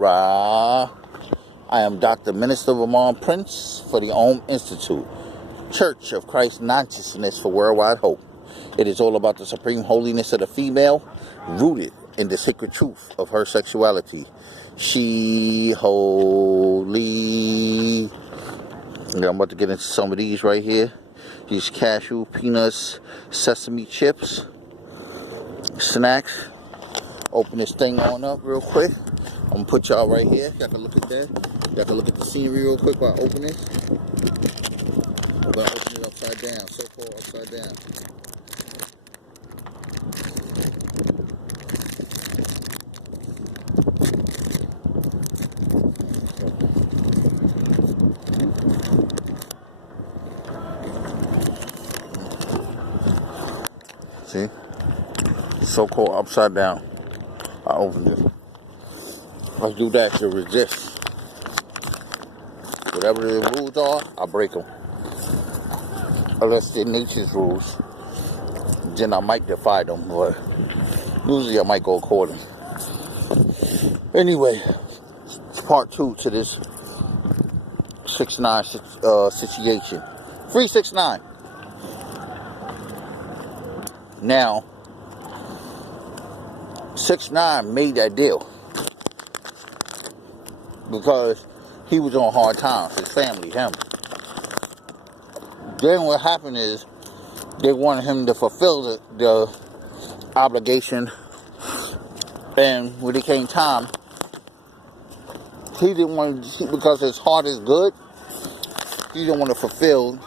Ra. I am Dr. Minister Ramon Princ for the Institut, Church of Christ Consciousness for Worldwide Hope. It is all about the supreme holiness of the female, rooted in the sacred truth of her sexuality. She holy. I'm about to get into some of these right here. These cashew, peanuts, sesame chips, snacks. Open this thing on up real quick. I'm gonna put y'all right here. Y'all can look at that. Y'all can look at the scenery real quick while I open this. We're gonna open it upside down, so-called upside down. See? So-called upside down. I opened it. I do that to resist. Whatever the rules are, I break them. Unless they're nature's rules, then I might defy them, but usually I might go according. Anyway, it's part 2 to this 6ix9ine situation. Free 6ix9ine. Now, 6ix9ine made that deal because he was on hard times, his family, him. Then what happened is they wanted him to fulfill the obligation, and when it came time, he didn't want to, because his heart is good, he didn't want to fulfill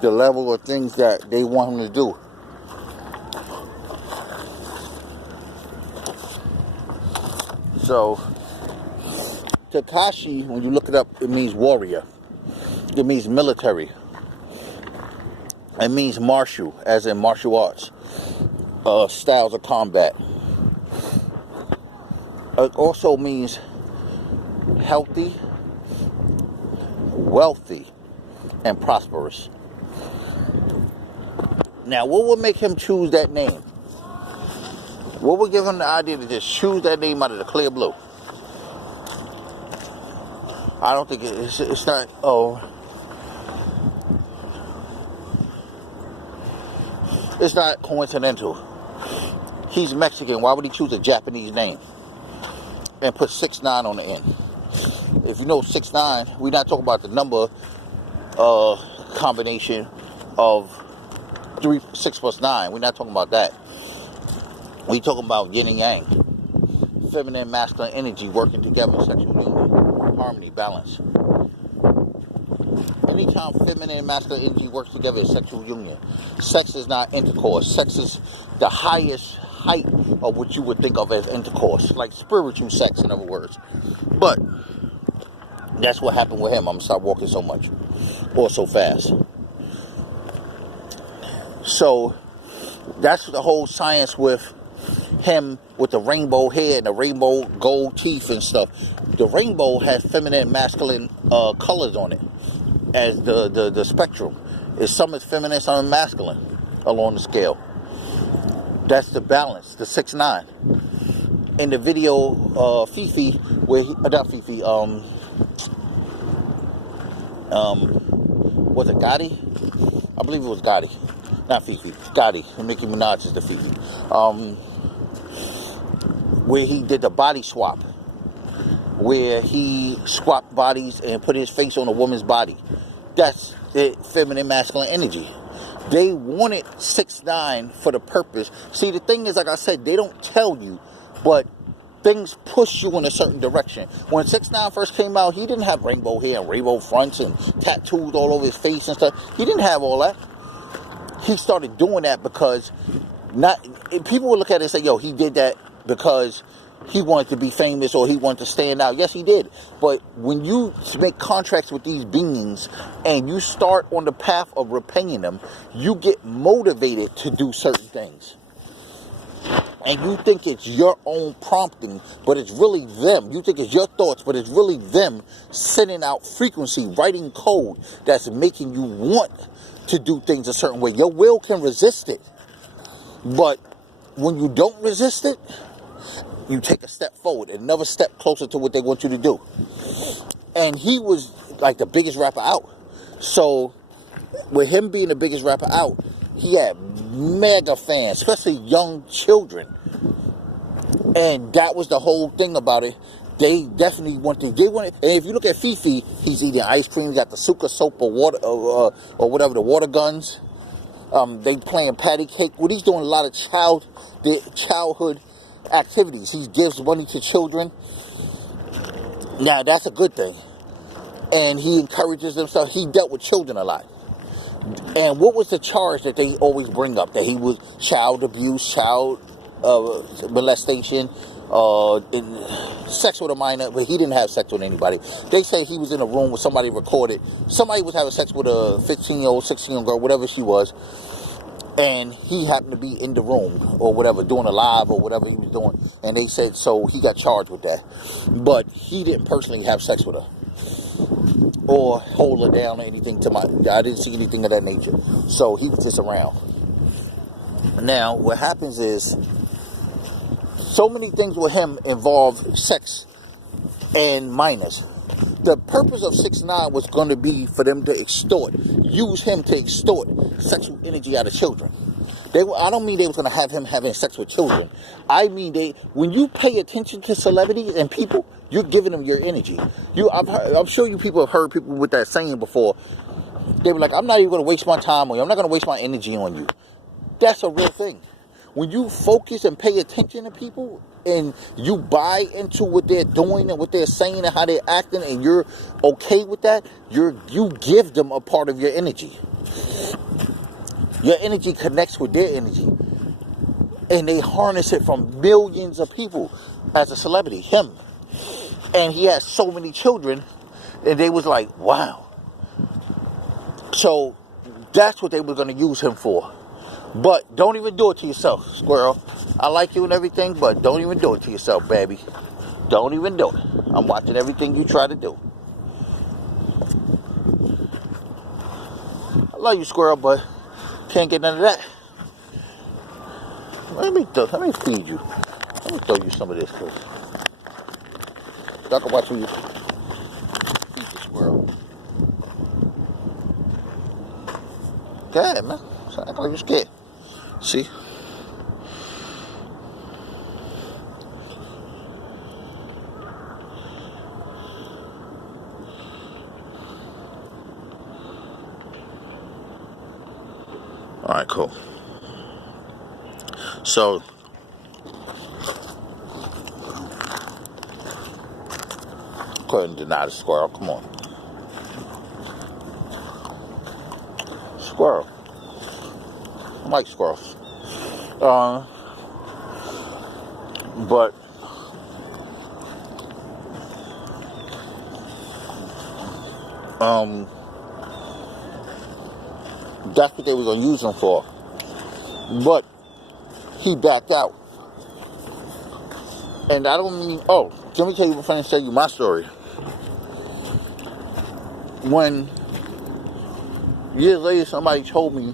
the level of things that they want him to do. So, Tekashi, when you look it up, it means warrior. It means military. It means martial, as in martial arts. Styles of combat. It also means healthy, wealthy, and prosperous. Now, what would make him choose that name? What would give him the idea to just choose that name out of the clear blue? I don't think it's not, it's not coincidental. He's Mexican. Why would he choose a Japanese name and put 6ix9ine on the end? If you know 6ix9ine, we're not talking about the number combination of 6 plus 9. We're not talking about that. We're talking about yin and yang, feminine and masculine energy working together in sexual union, harmony, balance. Anytime feminine and masculine energy works together in sexual union, sex is not intercourse. Sex is the highest height of what you would think of as intercourse, like spiritual sex, in other words. But that's what happened with him. I'm gonna stop walking so much or so fast. So that's the whole science with him, with the rainbow hair and the rainbow gold teeth and stuff. The rainbow has feminine and masculine colors on it as the spectrum. Some is feminine, some is masculine along the scale. That's the balance, the 6ix9ine. In the video, Fifi, where he, not Fifi, was it Gotti? I believe it was Gotti. Not Fifi, Gotti. Nicki Minaj is the Fifi. Where he did the body swap, where he swapped bodies and put his face on a woman's body. That's the feminine, masculine energy. They wanted 6ix9ine for the purpose. See, the thing is, like I said, they don't tell you, but things push you in a certain direction. When 6ix9ine first came out, he didn't have rainbow hair and rainbow fronts and tattoos all over his face and stuff. He didn't have all that. He started doing that because people would look at it and say, yo, he did that because he wanted to be famous or he wanted to stand out. Yes, he did. But when you make contracts with these beings and you start on the path of repaying them, you get motivated to do certain things. And you think it's your own prompting, but it's really them. You think it's your thoughts, but it's really them sending out frequency, writing code that's making you want to do things a certain way. Your will can resist it. But when you don't resist it, you take a step forward, another step closer to what they want you to do. And he was like the biggest rapper out. So with him being the biggest rapper out, he had mega fans, especially young children. And that was the whole thing about it. They definitely wanted, and if you look at Fifi, he's eating ice cream, he got the Suka soap or water, or whatever, the water guns. They playing patty cake. Well, he's doing a lot of childhood activities. He gives money to children. Now, that's a good thing. And he encourages them. So he dealt with children a lot. And what was the charge that they always bring up? That he was child abuse, child molestation, sex with a minor, but he didn't have sex with anybody. They say he was in a room with somebody recorded. Somebody was having sex with a 15-year-old, 16-year-old girl, whatever she was, and he happened to be in the room or whatever, doing a live or whatever he was doing, and they said, so he got charged with that. But he didn't personally have sex with her or hold her down or anything I didn't see anything of that nature. So he was just around. Now, what happens is, so many things with him involve sex and minors. The purpose of 6ix9ine was going to be for them to use him to extort sexual energy out of children. I don't mean they was going to have him having sex with children. I mean, when you pay attention to celebrities and people, you're giving them your energy. I'm sure you people have heard people with that saying before. They were like, I'm not even going to waste my time on you. I'm not going to waste my energy on you. That's a real thing. When you focus and pay attention to people and you buy into what they're doing and what they're saying and how they're acting and you're okay with that, you give them a part of your energy. Your energy connects with their energy. And they harness it from millions of people as a celebrity. Him. And he has so many children and they was like, wow. So that's what they were going to use him for. But don't even do it to yourself, squirrel. I like you and everything, but don't even do it to yourself, baby. Don't even do it. I'm watching everything you try to do. I love you, squirrel, but can't get none of that. Let me feed you. Let me throw you some of this, cause I can watch you feed the squirrel. Go ahead, man. Sound like you're scared. See? Alright, cool. So, go ahead and deny the squirrel. Come on. Squirrel. I like squirrels. But that's what they were going to use him for. But he backed out. And I don't mean, let me tell you my story. When years later somebody told me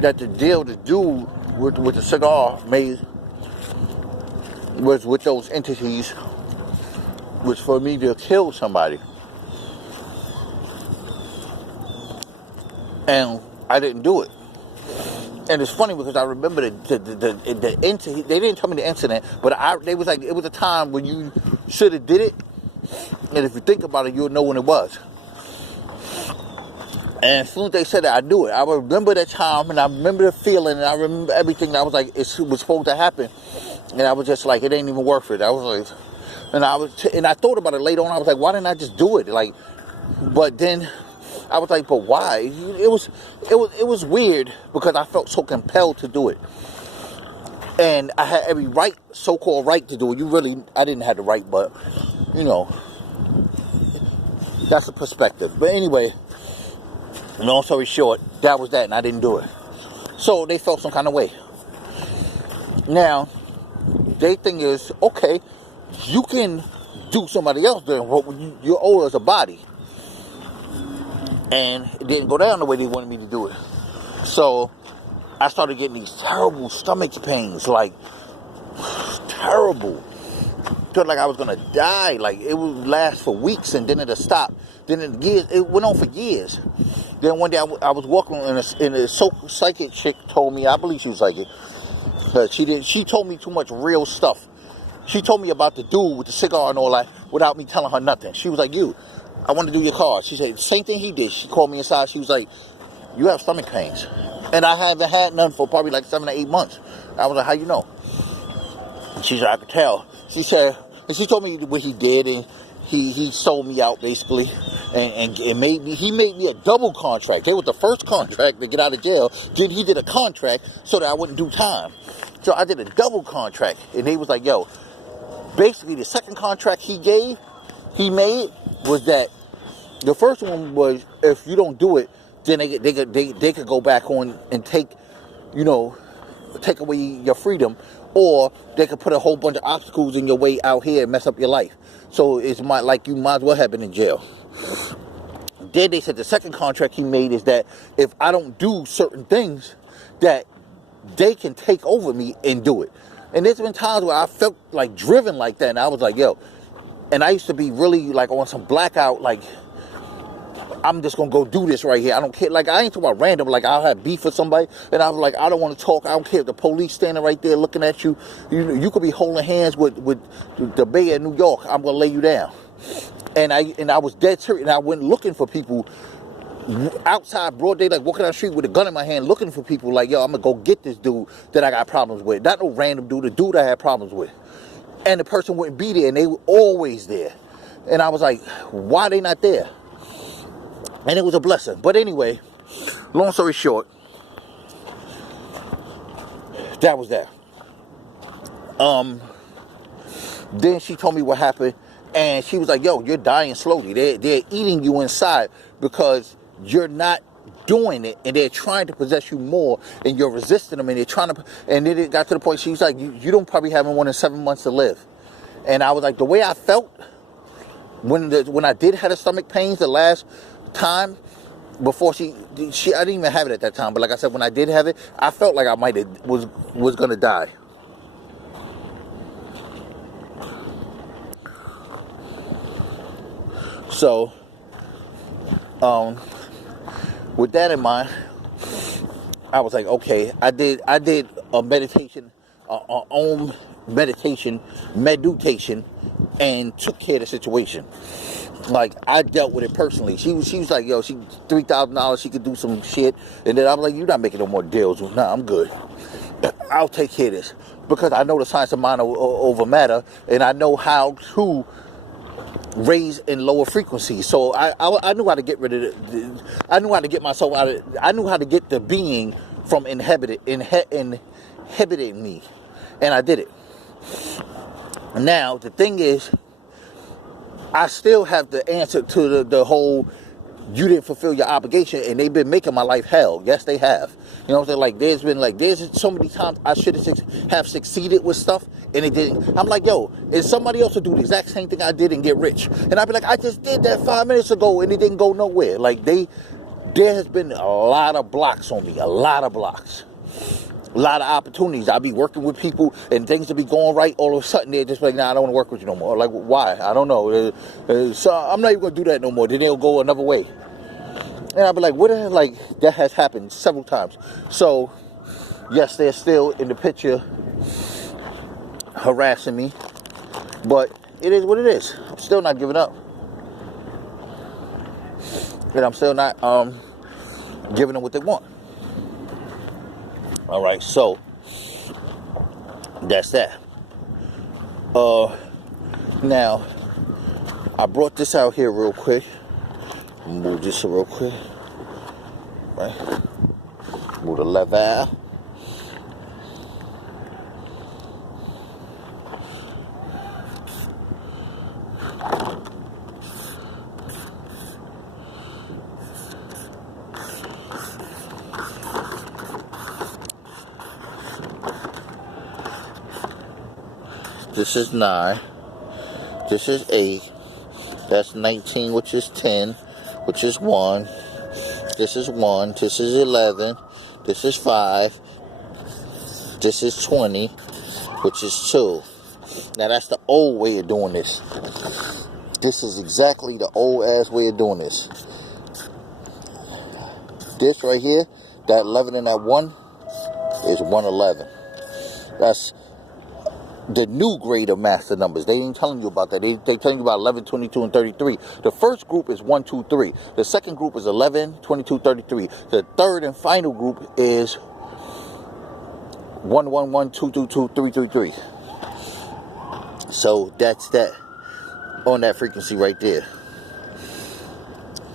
that the deal to do with the cigar made was with those entities was for me to kill somebody. And I didn't do it. And it's funny because I remember the incident. They didn't tell me the incident, but they was like, it was a time when you should have did it. And if you think about it, you'll know when it was. And as soon as they said that, I knew it. I remember that time, and I remember the feeling, and I remember everything. I was like, it was supposed to happen. And I was just like, it ain't even worth it. I was like, and I thought about it later on. I was like, why didn't I just do it? Like, but then I was like, but why? It was weird because I felt so compelled to do it. And I had every right, so-called right to do it. I didn't have the right, but, that's a perspective. But anyway, long story short, that was that, and I didn't do it. So they felt some kind of way. Now, their thing is, okay, you can do somebody else doing what you're owed as a body. And it didn't go down the way they wanted me to do it. So I started getting these terrible stomach pains, like terrible. Felt like I was gonna die. Like it would last for weeks and then it'll stop. Then it went on for years. Then one day I was walking and a psychic chick told me, I believe she was psychic, she told me too much real stuff. She told me about the dude with the cigar and all that without me telling her nothing. She was like, I want to do your car. She said, same thing he did. She called me inside. She was like, you have stomach pains. And I haven't had none for probably like 7 or 8 months. I was like, how you know? She said, I could tell. She said, and she told me what he did, and he sold me out basically, and he made me a double contract. They was the first contract to get out of jail. Then he did a contract so that I wouldn't do time. So I did a double contract, and they was like, yo, basically the second contract he made was that the first one was if you don't do it, then they could go back on and take away your freedom, or they could put a whole bunch of obstacles in your way out here and mess up your life. So it's like you might as well have been in jail. Then they said the second contract he made is that if I don't do certain things, that they can take over me and do it. And there's been times where I felt like driven like that, and I was like, yo. And I used to be really like on some blackout, like, I'm just gonna go do this right here. I don't care. Like, I ain't talking about random. Like, I'll have beef with somebody, and I was like, I don't want to talk. I don't care if the police standing right there looking at you. You could be holding hands with the mayor of New York. I'm gonna lay you down. And I was dead serious. And I went looking for people outside broad day, like walking down the street with a gun in my hand, looking for people. Like, yo, I'm gonna go get this dude that I got problems with. Not no random dude. The dude I had problems with. And the person wouldn't be there, and they were always there. And I was like, why they not there? And it was a blessing. But anyway, long story short, that was that. Then she told me what happened, and she was like, yo, you're dying slowly. They're eating you inside because you're not doing it, and they're trying to possess you more, and you're resisting them, and they're trying to, and then it got to the point, she was like, you don't probably have more than 7 months to live. And I was like, the way I felt when I did have the stomach pains the last time before I didn't even have it at that time, but like I said, when I did have it, I felt like I might have was gonna die. So with that in mind, I was like, okay, I did a meditation, meditation, and took care of the situation. Like, I dealt with it personally. She was like, yo, she $3,000, she could do some shit. And then I'm like, you're not making no more deals. Nah, I'm good. I'll take care of this. Because I know the science of mind over matter, and I know how to raise and lower frequencies. So I knew how to get rid of it. I knew how to get myself out of it. I knew how to get the being from inhibiting me. And I did it. Now, the thing is, I still have the answer to the whole, you didn't fulfill your obligation, and they've been making my life hell. Yes, they have. You know what I'm saying? Like, there's so many times I should have succeeded with stuff, and it didn't. I'm like, yo, if somebody else would do the exact same thing I did and get rich, and I'd be like, I just did that 5 minutes ago, and it didn't go nowhere. Like, there has been a lot of blocks on me, a lot of blocks. A lot of opportunities. I'll be working with people and things will be going right. All of a sudden, they're just like, nah, I don't want to work with you no more. Like, why? I don't know. So I'm not even going to do that no more. Then they'll go another way. And I'll be like, what the hell? Like, that has happened several times. So, yes, they're still in the picture harassing me. But it is what it is. I'm still not giving up. And I'm still not giving them what they want. All right, so that's that. Now, I brought this out here real quick. Move this real quick. Right. Move the lever. This is 9. This is 8. That's 19, which is 10, which is 1. This is 1. This is 11. This is 5. This is 20, which is 2. Now that's the old way of doing this. This is exactly the old ass way of doing this. This right here, that 11 and that 1 is 111. That's the new grade of master numbers. They ain't telling you about that. They telling you about 11, 22, and 33. The first group is 1, 2, 3. The second group is 11, 22, 33. The third and final group is 1, 1, 1, 2, 2, 2, 3, 3, 3. So that's that on that frequency right there.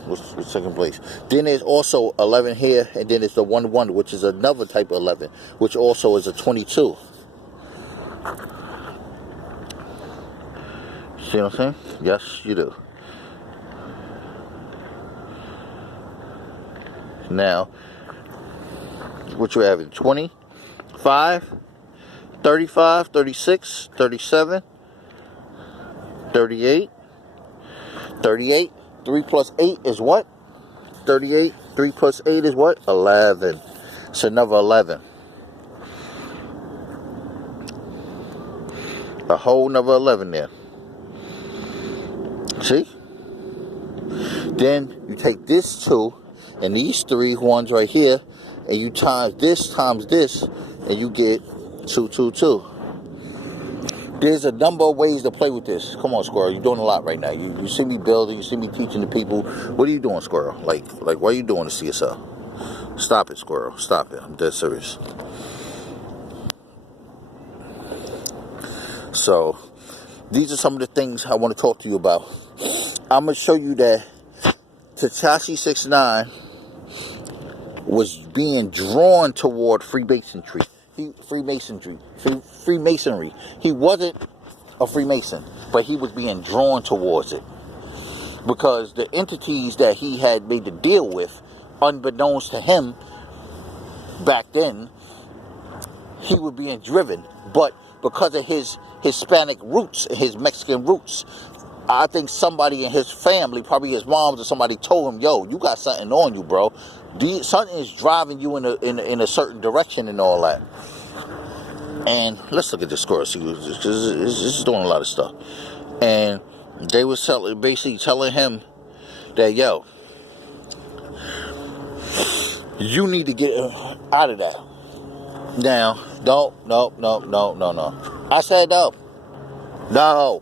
Which second place. Then there's also 11 here, and then it's the 1, 1, which is another type of 11, which also is a 22. See what I'm saying? Yes, you do. Now, what you having? 25, 35, 36, 37, 38, 38. 3 plus 8 is what? 38. 3 plus 8 is what? 11. It's another 11. A whole nother 11 there. See? Then you take this 2 and these 3 ones right here, and you times this, and you get 2, 2, 2. There's a number of ways to play with this. Come on, Squirrel. You're doing a lot right now. You see me building. You see me teaching the people. What are you doing, Squirrel? Like, what are you doing to see yourself? Stop it, Squirrel. Stop it. I'm dead serious. So, these are some of the things I want to talk to you about. I'm going to show you that Tekashi69 was being drawn toward Freemasonry. Freemasonry. He wasn't a Freemason, but he was being drawn towards it. Because the entities that he had made the deal with, unbeknownst to him, back then, he was being driven. But because of his Hispanic roots, his Mexican roots, I think somebody in his family, probably his moms or somebody, told him, yo, you got something on you, bro. Something is driving you in a certain direction and all that. And let's look at this squirrel, see, because it's doing a lot of stuff. And they was basically telling him that, yo, you need to get out of that. Now, no. I said no. No.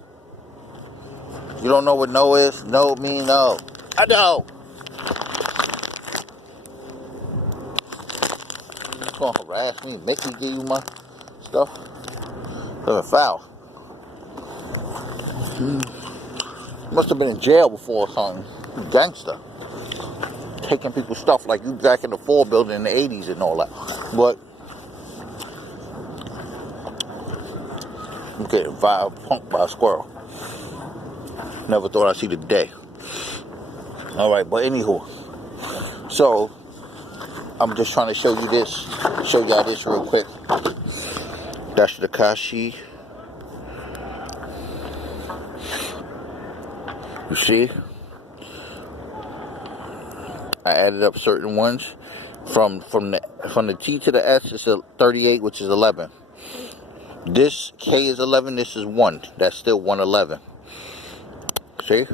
You don't know what no is? No means no. I know. You're going to harass me, make me give you my stuff? That's a foul. Must have been in jail before or something. You gangster. Taking people's stuff like you back in the 4 building in the 80s and all that. But I'm getting punked by a squirrel. Never thought I'd see the day. Alright, but anywho. So, I'm just trying to show you this. Show y'all this real quick. That's the Tekashi. You see? I added up certain ones. From the T to the S, it's a 38, which is 11. This K is 11, this is 1. That's still 111. See?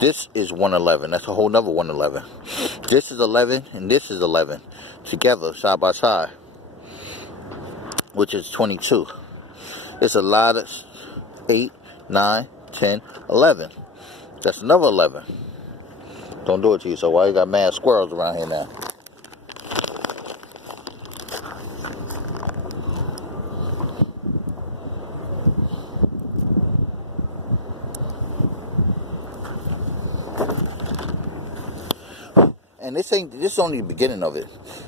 This is 111. That's a whole nother 111. This is 11 and this is 11. Together, side by side. Which is 22. It's a lot of 8, 9, 10, 11. That's another 11. Don't do it to you. So why you got mad squirrels around here now? And this is only the beginning of it.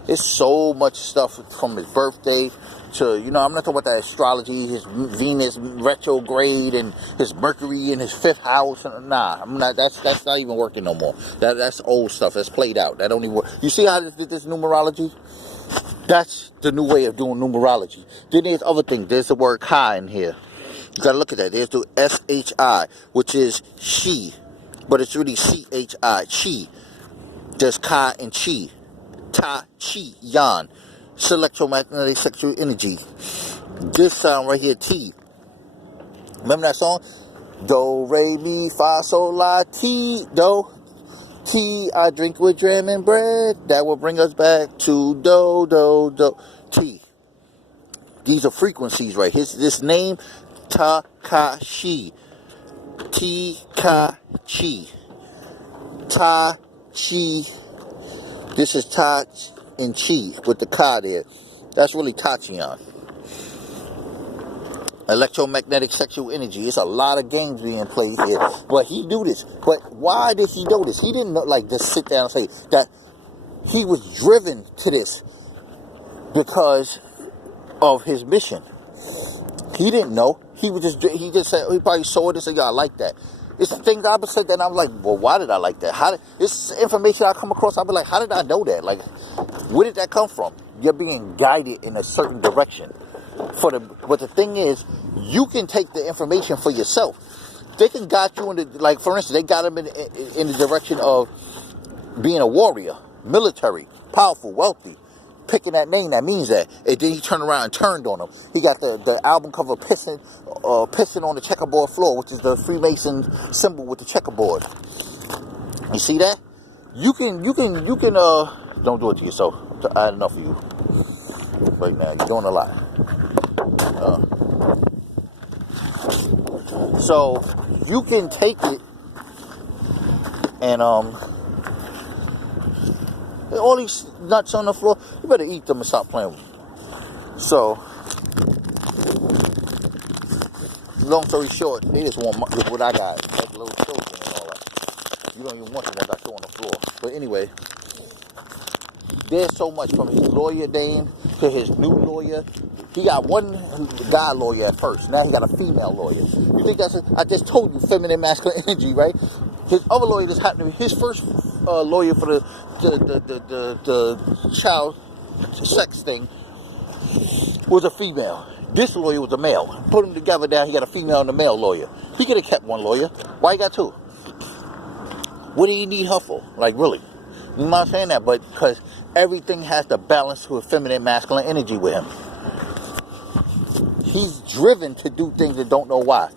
It's so much stuff from his birthday to, I'm not talking about that astrology, his Venus retrograde and his Mercury in his 5th house. Nah, I'm not. That's not even working no more. That's old stuff. That's played out. That don't even work. You see how this did this numerology? That's the new way of doing numerology. Then there's other things. There's the word Chi in here. You gotta look at that. There's the SHI, which is she, but it's really CHI, chi. There's Ka and Chi. Ta, Chi, Yan. Electromagnetic sexual energy. This sound right here, T. Remember that song? Do, re, mi, fa, sol, la, ti, do. Tea I drink with jam and bread. That will bring us back to do, do, do. Tea. These are frequencies, right? This name, Tekashi. Tekashi. Ta-chi. This is Ta and Chi with the Ka there. That's really Tachion. Electromagnetic sexual energy. It's a lot of games being played here. But he knew this. But why did he know this? He didn't know, like, just sit down and say that he was driven to this because of his mission. He didn't know. He just said, he probably saw it and said, yeah, I like that. It's the things I said that I'm like, well, why did I like that? It's information I come across, I'll be like, how did I know that? Like, where did that come from? You're being guided in a certain direction. But the thing is, you can take the information for yourself. They can guide you in the, like, for instance, they got him in the direction of being a warrior, military, powerful, wealthy. Picking that name, that means that. And then he turned around and turned on him. He got the album cover pissing on the checkerboard floor, which is the Freemason symbol with the checkerboard. You see that? You can don't do it to yourself. I had enough of you right now. You're doing a lot. So you can take it and all these nuts on the floor, you better eat them and stop playing with them. So, long story short, they just want what I got, like little children and all that. You don't even want them that I throw on the floor. But anyway, there's so much from his lawyer name to his new lawyer. He got one guy lawyer at first. Now he got a female lawyer. You think that's I just told you, feminine, masculine energy, right? His other lawyer just happened to be his first lawyer for the child sex thing was a female. This lawyer was a male. Put them together now, he got a female and a male lawyer. He could have kept one lawyer. Why he got two? What do you need her for? Like, really? I'm not saying that, but because everything has to balance with feminine, masculine energy with him. He's driven to do things and don't know why.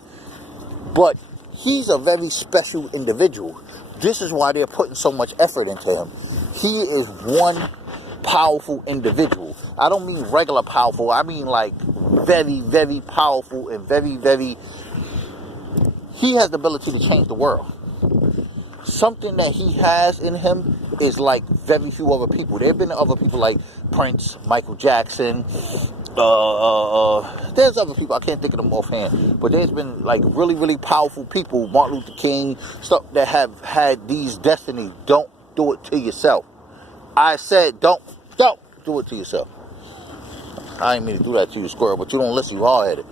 But he's a very special individual. This is why they're putting so much effort into him. He is one powerful individual. I don't mean regular powerful. I mean like very, very powerful and very, very... He has the ability to change the world. Something that he has in him is like very few other people. There have been other people like Princ, Michael Jackson. There's other people, I can't think of them offhand, but there's been like really, really powerful people, Martin Luther King, stuff that have had these destinies. Don't do it to yourself. I said don't do it to yourself. I didn't mean to do that to you, squirrel, but you don't listen, you hard-headed.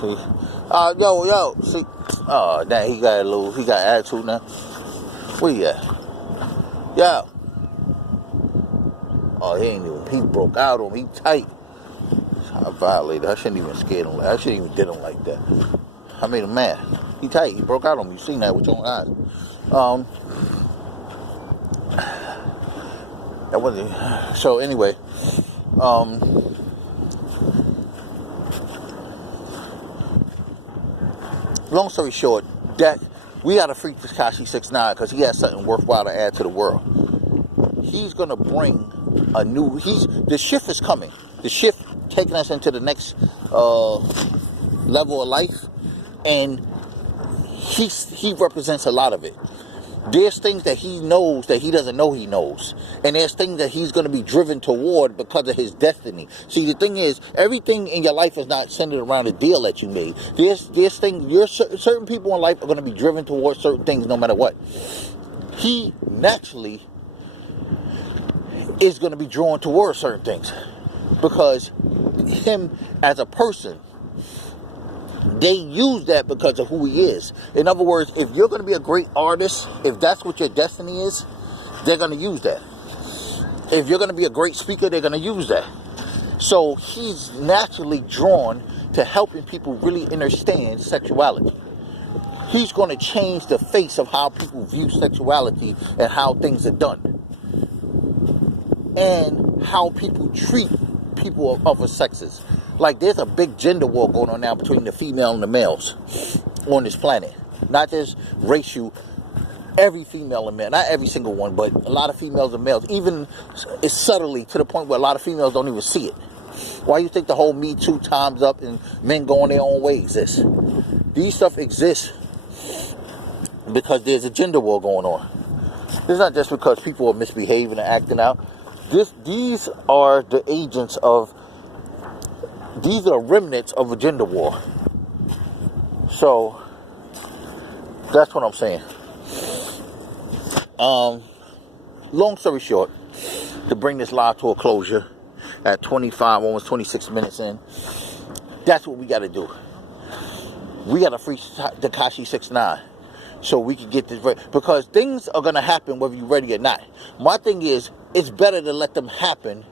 See? Yo, see? Oh, damn, he got attitude now. Where you at? Yo. Oh, he broke out on me. He tight. I violated. I shouldn't even scared him. I shouldn't even did him like that. I made him mad. He tight. He broke out on me. You seen that with your own eyes. That wasn't. So anyway, long story short, that we gotta freak Tekashi69 because he has something worthwhile to add to the world. He's gonna bring a new. The shift is coming. The shift taking us into the next level of life, and he represents a lot of it. There's things that he knows that he doesn't know he knows. And there's things that he's going to be driven toward because of his destiny. See, the thing is, everything in your life is not centered around a deal that you made. There's things, certain people in life are going to be driven towards certain things no matter what. He naturally is going to be drawn towards certain things. Because him as a person, they use that because of who he is. In other words, if you're going to be a great artist, if that's what your destiny is, they're going to use that. If you're going to be a great speaker, they're going to use that. So he's naturally drawn to helping people really understand sexuality. He's going to change the face of how people view sexuality and how things are done. And how people treat people of other sexes. Like, there's a big gender war going on now between the female and the males on this planet. Not just racial, every female and male, not every single one, but a lot of females and males. Even it's subtly to the point where a lot of females don't even see it. Why you think the whole Me Too time's up and men going their own way exists? These stuff exists because there's a gender war going on. It's not just because people are misbehaving and acting out. These are the agents of, these are remnants of a gender war. So, that's what I'm saying. Long story short, to bring this live to a closure at 25, almost 26 minutes in, that's what we got to do. We got to free Tekashi69 so we can get this right. Because things are going to happen whether you're ready or not. My thing is, it's better to let them happen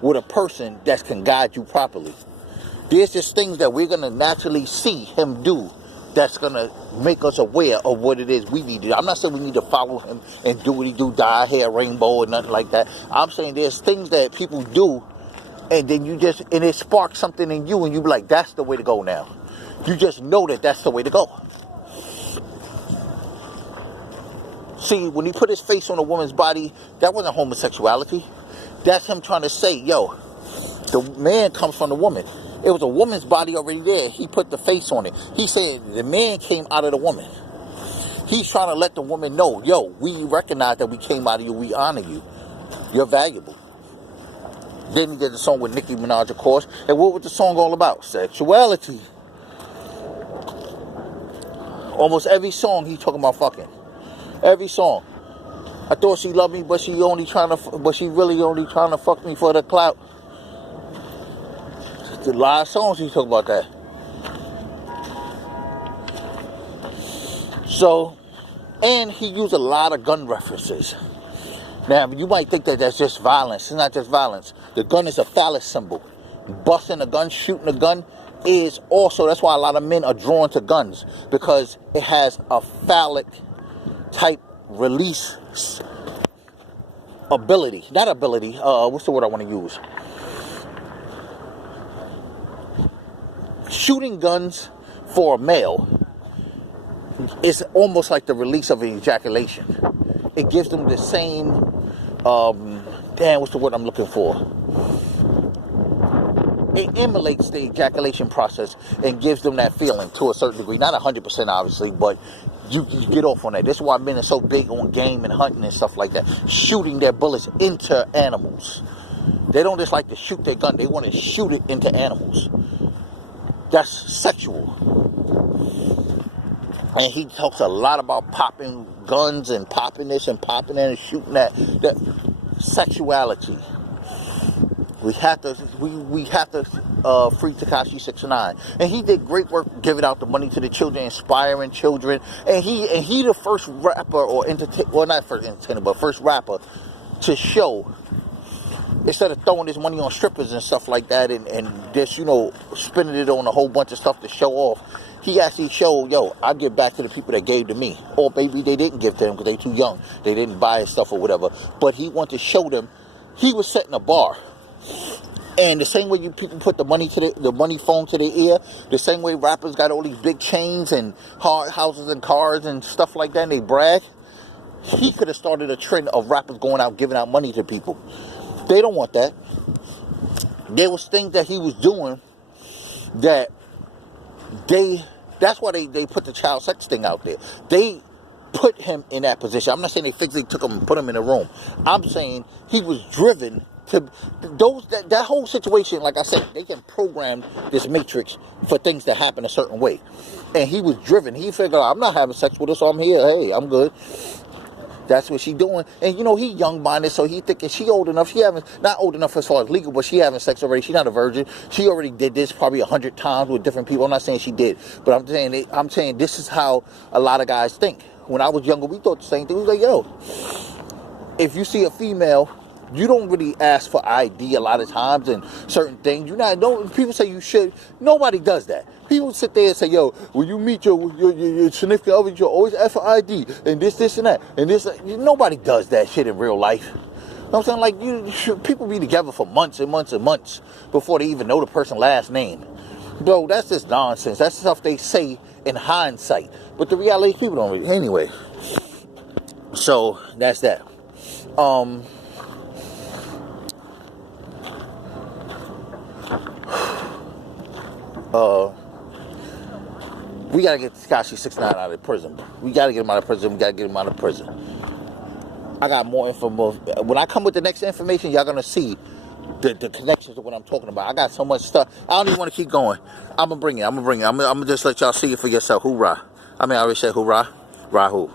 with a person that can guide you properly. There's just things that we're going to naturally see him do that's going to make us aware of what it is we need to do. I'm not saying we need to follow him and do what he do, dye hair, rainbow, or nothing like that. I'm saying there's things that people do, and then and it sparks something in you, and you be like, that's the way to go now. You just know that that's the way to go. See, when he put his face on a woman's body, that wasn't homosexuality. That's him trying to say, yo, the man comes from the woman. It was a woman's body already there. He put the face on it. He said the man came out of the woman. He's trying to let the woman know, yo, we recognize that we came out of you. We honor you. You're valuable. Then he did the song with Nicki Minaj, of course. And what was the song all about? Sexuality. Almost every song he's talking about fucking. Every song. I thought she loved me, but she really only trying to fuck me for the clout. A lot of songs he talk about that. So, and he used a lot of gun references. Now, you might think that that's just violence. It's not just violence. The gun is a phallus symbol. Busting a gun, shooting a gun is also, that's why a lot of men are drawn to guns, because it has a phallic type release ability. Not ability, what's the word I want to use? Shooting guns for a male is almost like the release of an ejaculation. It gives them the same, what's the word I'm looking for? It emulates the ejaculation process and gives them that feeling to a certain degree. Not 100% obviously, but you get off on that. That's why men are so big on game and hunting and stuff like that. Shooting their bullets into animals. They don't just like to shoot their gun. They want to shoot it into animals. That's sexual. And he talks a lot about popping guns and popping this and popping that and shooting that. That sexuality. We have to free Tekashi69. And he did great work giving out the money to the children, inspiring children. And he the first rapper first rapper to show, instead of throwing his money on strippers and stuff like that and just, spending it on a whole bunch of stuff to show off, he actually showed, yo, I give back to the people that gave to me. Or maybe they didn't give to him because they too young. They didn't buy his stuff or whatever. But he wanted to show them he was setting a bar. And the same way people put the money phone to their ear, the same way rappers got all these big chains and houses and cars and stuff like that, and they brag, he could have started a trend of rappers going out giving out money to people. They don't want that. There was things that he was doing that's why they put the child sex thing out there. They put him in that position. I'm not saying they physically took him and put him in a room. I'm saying he was driven to that whole situation. Like I said, they can program this matrix for things to happen a certain way. And he was driven. He figured, I'm not having sex with her, so I'm here. Hey, I'm good. That's what she doing. And he young-minded, so he thinking she old enough. She not old enough as far as legal, but she having sex already. She's not a virgin. She already did this probably 100 times with different people. I'm not saying she did, but I'm saying this is how a lot of guys think. When I was younger, we thought the same thing. We was like, yo, if you see a female, you don't really ask for ID a lot of times and certain things. People say you should. Nobody does that. People sit there and say, yo, when you meet your significant other, you always ask for ID and this and that. And this. Nobody does that shit in real life. know what I'm saying? Like, people be together for months and months and months before they even know the person's last name. Bro, that's just nonsense. That's stuff they say in hindsight. But the reality, people don't read. Anyway. So, that's that. We gotta get Tekashi69 out of prison. We gotta get him out of prison. I got more info. When I come with the next information, y'all gonna see the connections of what I'm talking about. I got so much stuff. I don't even want to keep going. I'm gonna bring it. I'm gonna just let y'all see it for yourself. Hoorah. I already said hoorah. Rahu.